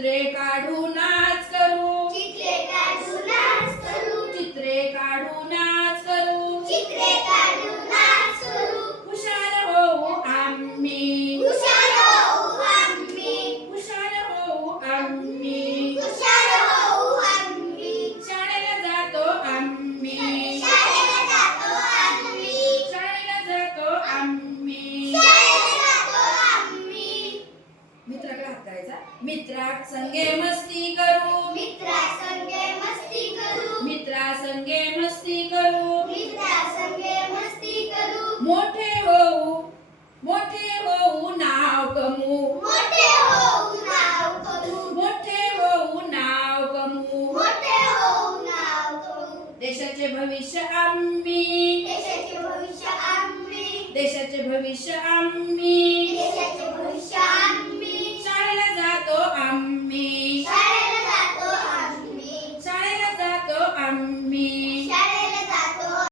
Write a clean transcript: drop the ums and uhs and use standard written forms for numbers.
चित्रे काढू नाच करू, चित्रे काढू नाच करू, चित्रे काढू नाच करू, चित्रे काढू नाच करू, हुशार होऊ आम्ही, हुशार होऊ आम्ही, हुशार होऊ आम्ही, हुशार होऊ आम्ही, शाळेला जातो आम्ही, शाळेला जातो आम्ही, शाळेला जातो आम्ही. शाळेला जातो आम्ही. मित्राकडे हात करायचा. मित्रा संगे मस्ती करू, मित्रासंगे मस्ती करू, मित्रासंगे मस्ती करू, मित्रासंगे मस्ती करू, मोठे होऊ नाव कमवू, मोठे होऊ नाव करू, मोठे होऊ नाव कमवू. मोठे होऊ नाव करू. देशाचे भविष्य आम्ही, देशाचे भविष्य आम्ही, देशाचे भविष्य आम्ही, देशाचे भविष्य आम्ही.